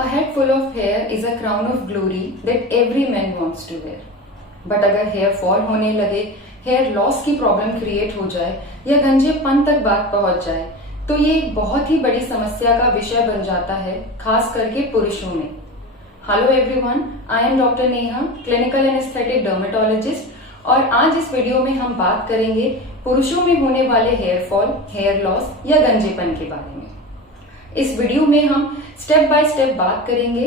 A head full of hair is a crown of glory that every man wants to wear. But अगर hair fall होने लगे, hair loss की problem create हो जाए या गंजेपन तक बात पहुंच जाए तो ये एक बहुत ही बड़ी समस्या का विषय बन जाता है, खास करके पुरुषों में। Hello everyone, I am doctor Neha, clinical and aesthetic dermatologist, और आज इस वीडियो में हम बात करेंगे पुरुषों में होने वाले हेयर फॉल, हेयर लॉस या गंजेपन के बारे में। इस वीडियो में हम स्टेप बाय स्टेप बात करेंगे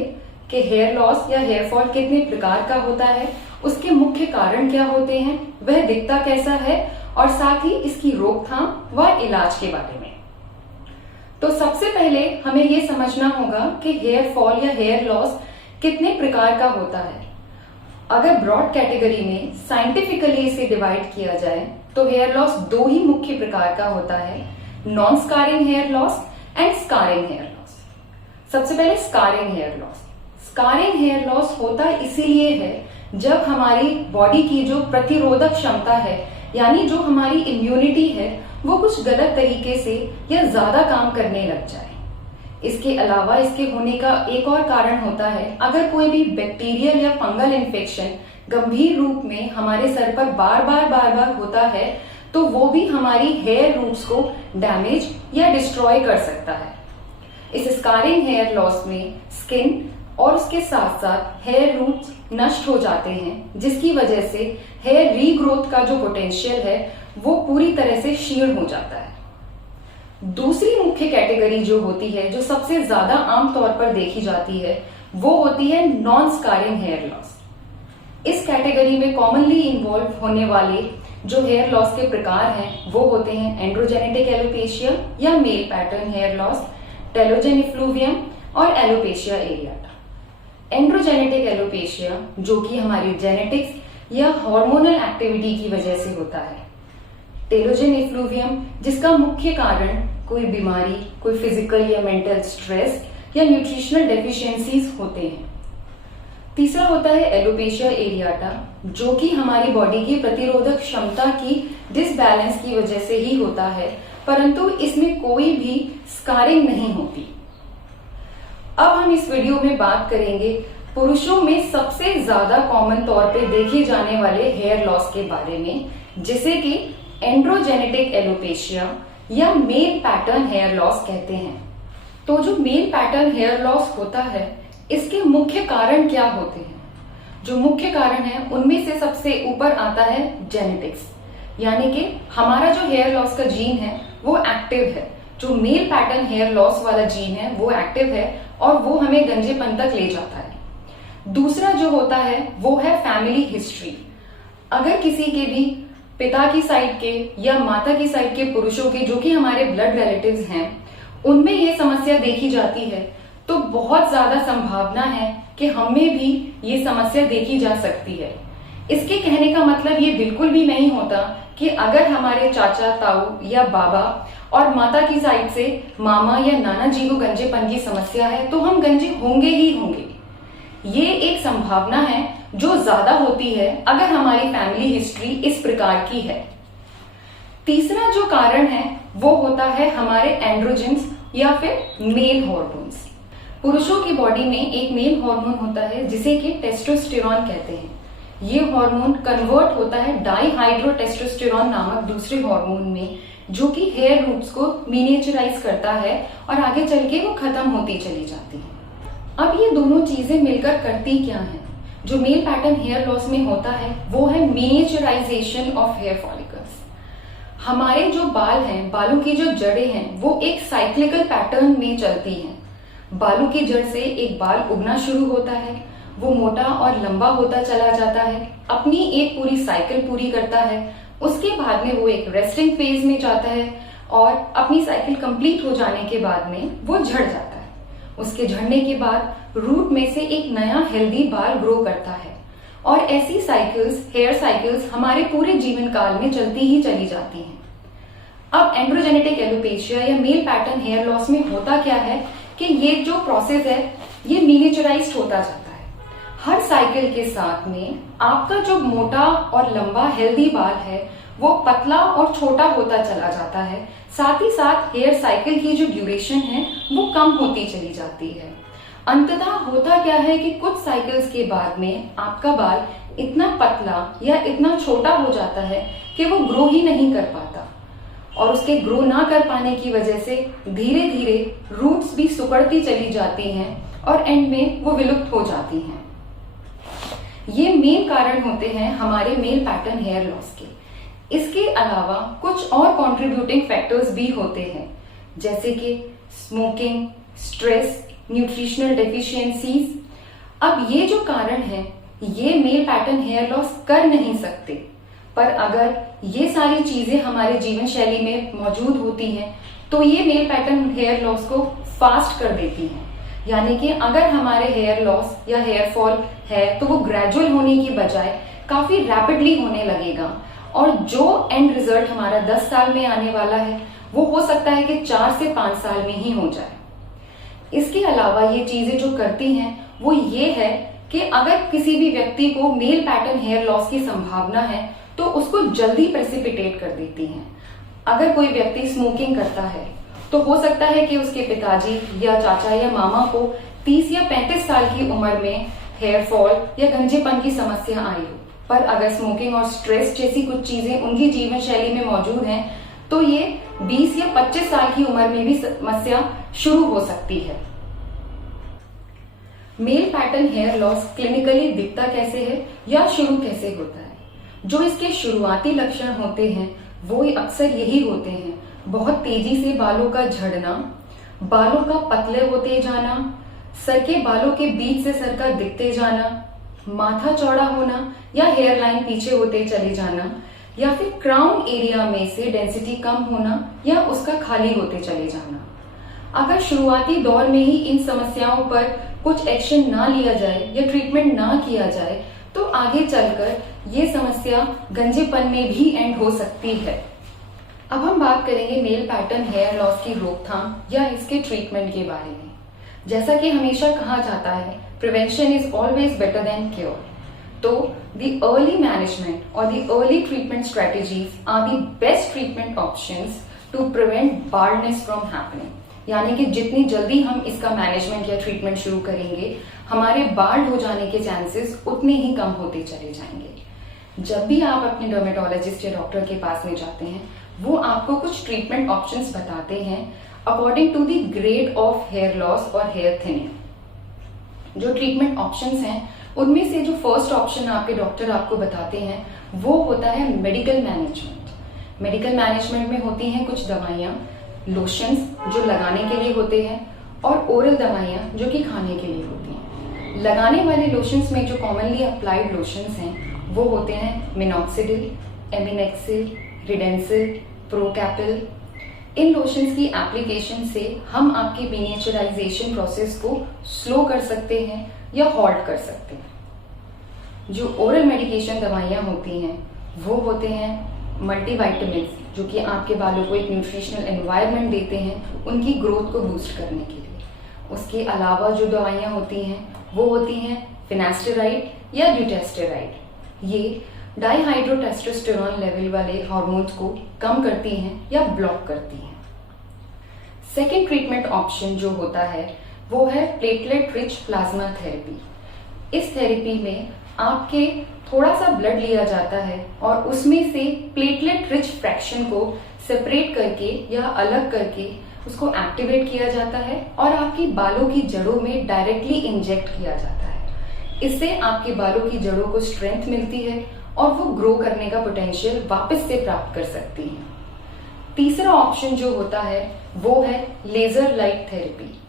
कि हेयर लॉस या हेयर फॉल कितने प्रकार का होता है, उसके मुख्य कारण क्या होते हैं, वह दिखता कैसा है, और साथ ही इसकी रोकथाम व इलाज के बारे में। तो सबसे पहले हमें ये समझना होगा कि हेयर फॉल या हेयर लॉस कितने प्रकार का होता है। अगर ब्रॉड कैटेगरी में साइंटिफिकली इसे डिवाइड किया जाए तो हेयर लॉस दो ही मुख्य प्रकार का होता है, non scarring hair loss and scarring hair loss. सबसे पहले scarring hair loss. Scarring hair loss होता इसीलिए है जब हमारी बॉडी की जो प्रतिरोधक क्षमता है, यानी जो हमारी इम्यूनिटी है, वो कुछ गलत तरीके से या ज्यादा काम करने लग जाए। इसके अलावा इसके होने का एक और कारण होता है, अगर कोई भी बैक्टीरियल या फंगल इन्फेक्शन गंभीर रूप में हमारे सर पर बार बार होता है तो वो भी हमारी हेयर रूट्स को डैमेज या डिस्ट्रॉय कर सकता है। इस स्कारिंग हेयर लॉस में स्किन और उसके साथ साथ हेयर रूट्स नष्ट हो जाते हैं, जिसकी वजह से हेयर रीग्रोथ का जो पोटेंशियल है वो पूरी तरह से क्षीण हो जाता है। दूसरी मुख्य कैटेगरी जो होती है, जो सबसे ज्यादा आमतौर पर देखी जाती है, वो होती है नॉन स्कारिंग हेयर लॉस। इस कैटेगरी में कॉमनली इन्वॉल्व होने वाले जो हेयर लॉस के प्रकार हैं वो होते हैं एंड्रोजेनेटिक एलोपेशिया या male pattern hair loss, telogen effluvium और एलोपेशिया एरियाटा। एंड्रोजेनेटिक एलोपेशिया जो कि हमारी जेनेटिक्स या हार्मोनल एक्टिविटी की वजह से होता है। टेलोजन इफ्लूवियम जिसका मुख्य कारण कोई बीमारी, कोई फिजिकल या मेंटल स्ट्रेस या न्यूट्रिशनल डेफिशिएंसीज होते हैं। तीसरा होता है एलोपेशिया एरियाटा जो कि हमारी बॉडी की प्रतिरोधक क्षमता की डिसबैलेंस की वजह से ही होता है, परंतु इसमें कोई भी स्कारिंग नहीं होती। अब हम इस वीडियो में बात करेंगे पुरुषों में सबसे ज्यादा कॉमन तौर पे देखे जाने वाले हेयर लॉस के बारे में, जिसे कि एंड्रोजेनेटिक एलोपेशिया या मेल पैटर्न हेयर लॉस कहते हैं। तो जो मेल पैटर्न हेयर लॉस होता है, इसके मुख्य कारण क्या होते हैं? जो मुख्य कारण है उनमें से सबसे ऊपर आता है जेनेटिक्स, यानी कि हमारा जो हेयर लॉस का जीन है वो एक्टिव है। जो मेल पैटर्न हेयर लॉस वाला जीन है वो एक्टिव है और वो हमें गंजेपन तक ले जाता है। दूसरा जो होता है वो है फैमिली हिस्ट्री। अगर किसी के भी पिता की साइड के या माता की साइड के पुरुषों के जो कि हमारे ब्लड रिलेटिव्स हैं, उनमें ये समस्या देखी जाती है तो बहुत ज्यादा संभावना है कि हमें भी ये समस्या देखी जा सकती है। इसके कहने का मतलब ये बिल्कुल भी नहीं होता कि अगर हमारे चाचा, ताऊ या बाबा और माता की साइड से मामा या नाना जी को गंजेपन की समस्या है तो हम गंजे होंगे ही होंगे। ये एक संभावना है जो ज्यादा होती है अगर हमारी फैमिली हिस्ट्री इस प्रकार की है। तीसरा जो कारण है वो होता है हमारे एंड्रोजेंस या फिर मेल हॉर्मोन्स। पुरुषों की बॉडी में एक मेल हार्मोन होता है जिसे कि टेस्टोस्टेरॉन कहते हैं। ये हार्मोन कन्वर्ट होता है डाईहाइड्रोटेस्टोस्टेरॉन नामक दूसरे हार्मोन में, जो कि हेयर रूट्स को मिनिएचराइज करता है और आगे चल के वो खत्म होती चली जाती है। अब ये दोनों चीजें मिलकर करती क्या है? जो मेल पैटर्न हेयर लॉस में होता है वो है मिनिएचराइजेशन ऑफ हेयर फॉलिकल्स। हमारे जो बाल हैं, बालों की जो जड़ें हैं, वो एक साइक्लिकल पैटर्न में चलती हैं। बालों की जड़ से एक बाल उगना शुरू होता है, वो मोटा और लंबा होता चला जाता है, अपनी एक पूरी साइकिल पूरी करता है, उसके बाद में वो एक रेस्टिंग फेज में जाता है और अपनी साइकिल कंप्लीट हो जाने के बाद में वो झड़ जाता है। उसके झड़ने के बाद रूट में से एक नया हेल्दी बाल ग्रो करता है और ऐसी साइकिल्स, हेयर साइकिल्स हमारे पूरे जीवन काल में चलती ही चली जाती हैं। अब एंड्रोजेनेटिक एलोपेशिया या मेल पैटर्न हेयर लॉस में होता क्या है कि ये जो प्रोसेस है ये मिनिएचराइज्ड होता जाता है। हर साइकिल के साथ में आपका जो मोटा और लंबा हेल्दी बाल है वो पतला और छोटा होता चला जाता है, साथ ही साथ हेयर साइकिल की जो ड्यूरेशन है वो कम होती चली जाती है। अंततः होता क्या है कि कुछ साइकिल्स के बाद में आपका बाल इतना पतला या इतना छोटा हो जाता है कि वो ग्रो ही नहीं कर पाता, और उसके ग्रो ना कर पाने की वजह से धीरे धीरे रूट्स भी सिकुड़ती चली जाती हैं और एंड में वो विलुप्त हो जाती हैं। ये मेन कारण होते हैं हमारे मेल पैटर्न हेयर लॉस के। इसके अलावा कुछ और कंट्रीब्यूटिंग फैक्टर्स भी होते हैं, जैसे कि स्मोकिंग, स्ट्रेस, न्यूट्रिशनल डेफिशिएंसीज। अब ये जो कारण है ये मेल पैटर्न हेयर लॉस कर नहीं सकते, पर अगर ये सारी चीजें हमारे जीवन शैली में मौजूद होती हैं तो ये मेल पैटर्न हेयर लॉस को फास्ट कर देती हैं। यानी कि अगर हमारे हेयर लॉस या हेयर फॉल है तो वो ग्रेजुअल होने की बजाय काफी रैपिडली होने लगेगा, और जो एंड रिजल्ट हमारा 10 साल में आने वाला है वो हो सकता है कि 4 से 5 साल में ही हो जाए। इसके अलावा ये चीजें जो करती हैं वो ये है कि अगर किसी भी व्यक्ति को मेल पैटर्न हेयर लॉस की संभावना है तो उसको जल्दी प्रेसिपिटेट कर देती हैं। अगर कोई व्यक्ति स्मोकिंग करता है तो हो सकता है कि उसके पिताजी या चाचा या मामा को 30 या 35 साल की उम्र में हेयर फॉल या गंजेपन की समस्या आई हो, पर अगर स्मोकिंग और स्ट्रेस जैसी कुछ चीजें उनकी जीवन शैली में मौजूद हैं तो ये 20 या 25 साल की उम्र में भी समस्या शुरू हो सकती है। Male pattern hair loss clinically दिखता कैसे है या शुरू कैसे होता है? जो इसके शुरुआती लक्षण होते हैं वो अक्सर यही होते हैं: बहुत तेजी से बालों का झड़ना, बालों का पतले होते जाना, सर के बालों के बीच से सर का दिखते जाना, माथा चौड़ा होना या हेयर लाइन पीछे होते चले जाना, या फिर क्राउन एरिया में से डेंसिटी कम होना या उसका खाली होते चले जाना। अगर शुरुआती दौर में ही इन समस्याओं पर कुछ एक्शन ना लिया जाए या ट्रीटमेंट ना किया जाए तो आगे चलकर ये समस्या गंजेपन में भी एंड हो सकती है। अब हम बात करेंगे मेल पैटर्न हेयर लॉस की रोकथाम या इसके ट्रीटमेंट के बारे में। जैसा कि हमेशा कहा जाता है, prevention is always better than cure. तो द अर्ली मैनेजमेंट और the early treatment strategies are the best treatment options to prevent baldness from happening. यानी कि जितनी जल्दी हम इसका मैनेजमेंट या ट्रीटमेंट शुरू करेंगे, हमारे बाल्ड हो जाने के चांसेस उतने ही कम होते चले जाएंगे। जब भी आप अपने डर्मेटोलॉजिस्ट या डॉक्टर के पास में जाते हैं, वो आपको कुछ ट्रीटमेंट ऑप्शंस बताते हैं according to the grade of hair loss और हेयर थिनिंग। जो ट्रीटमेंट ऑप्शंस हैं उनमें से जो फर्स्ट ऑप्शन आपके डॉक्टर आपको बताते हैं वो होता है मेडिकल मैनेजमेंट। मेडिकल मैनेजमेंट में होती हैं कुछ दवाइयाँ, लोशंस जो लगाने के लिए होते हैं, और ओरल दवाइयाँ जो कि खाने के लिए होती हैं। लगाने वाले लोशंस में जो कॉमनली अप्लाइड लोशंस हैं वो होते हैं मिनॉक्सिडिल, एमिनेक्सिल, रिडेंसिल, प्रोकैपिल। इन लोशंस की एप्लीकेशन से हम आपकी मिनिएचराइजेशन प्रोसेस को स्लो कर सकते हैं या हॉल्ट कर सकते हैं। जो ओरल मेडिकेशन दवाइयाँ होती हैं वो होते हैं मल्टीविटामिन्स, जो कि आपके बालों को एक न्यूट्रिशनल एनवायरनमेंट देते हैं उनकी ग्रोथ को बूस्ट करने के लिए। उसके अलावा जो दवाइयाँ होती हैं वो होती हैं फिनास्टेराइड या ड्यूटेस्टेराइड। ये डाइहाइड्रोटेस्टोस्टेरोन लेवल वाले हार्मोन्स को कम करती हैं या ब्लॉक करती हैं। सेकेंड ट्रीटमेंट ऑप्शन जो होता है वो है प्लेटलेट रिच प्लाज्मा थेरेपी। इस थेरेपी में आपके थोड़ा सा ब्लड लिया जाता है और उसमें से प्लेटलेट रिच फ्रैक्शन को सेपरेट करके या अलग करके उसको एक्टिवेट किया जाता है और आपकी बालों की जड़ों में डायरेक्टली इंजेक्ट किया जाता है। इससे आपके बालों की जड़ों को स्ट्रेंथ मिलती है और वो ग्रो करने का पोटेंशियल वापस से प्राप्त कर सकती हैं। तीसरा ऑप्शन जो होता है वो है लेजर लाइट थेरेपी।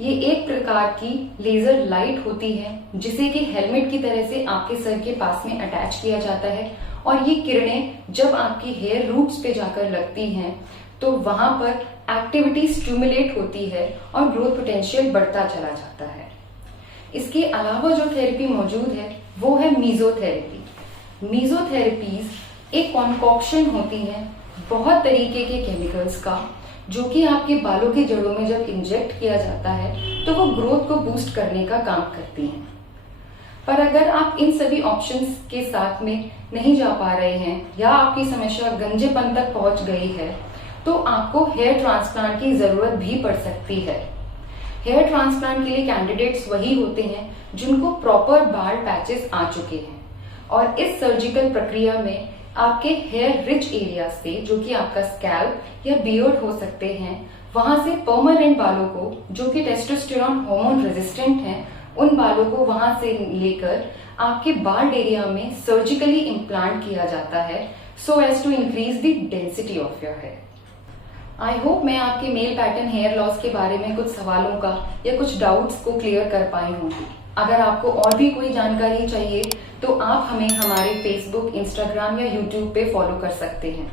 ये एक प्रकार की लेजर लाइट होती है जिसे कि हेलमेट की तरह से आपके सर के पास में अटैच किया जाता है, और ये किरणें जब आपकी हेयर रूट्स पे जाकर लगती हैं तो वहां पर एक्टिविटी स्टिमुलेट होती है और ग्रोथ पोटेंशियल बढ़ता चला जाता है। इसके अलावा जो थेरेपी मौजूद है वो है मीजोथेरेपी। मीजोथेरेपीज एक कॉन्कॉक्शन होती है बहुत तरीके के केमिकल्स का, जो कि आपके बालों की जड़ों में जब इंजेक्ट किया जाता है तो वो ग्रोथ को बूस्ट करने का काम करती हैं। पर अगर आप इन सभी ऑप्शंस के साथ में नहीं जा पा रहे हैं या आपकी समस्या गंजेपन तक पहुंच गई है तो आपको हेयर ट्रांसप्लांट की जरूरत भी पड़ सकती है। हेयर ट्रांसप्लांट के लिए कैंडिडेट्स वही होते हैं जिनको प्रॉपर बाल पैचेस आ चुके हैं, और इस सर्जिकल प्रक्रिया में आपके हेयर रिच एरिया से, जो कि आपका स्कैल्प या बियर्ड हो सकते हैं, वहां से परमानेंट बालों को, जो कि टेस्टोस्टेरोन हार्मोन रेजिस्टेंट हैं, उन बालों को वहां से लेकर आपके बाल्ड एरिया में सर्जिकली इम्प्लांट किया जाता है, so as to increase the density of your hair. I hope मैं आपके मेल पैटर्न हेयर लॉस के बारे में कुछ सवालों का या कुछ डाउट्स को क्लियर कर पाई होंगी। अगर आपको और भी कोई जानकारी चाहिए तो आप हमें हमारे फेसबुक, इंस्टाग्राम या यूट्यूब पे फॉलो कर सकते हैं।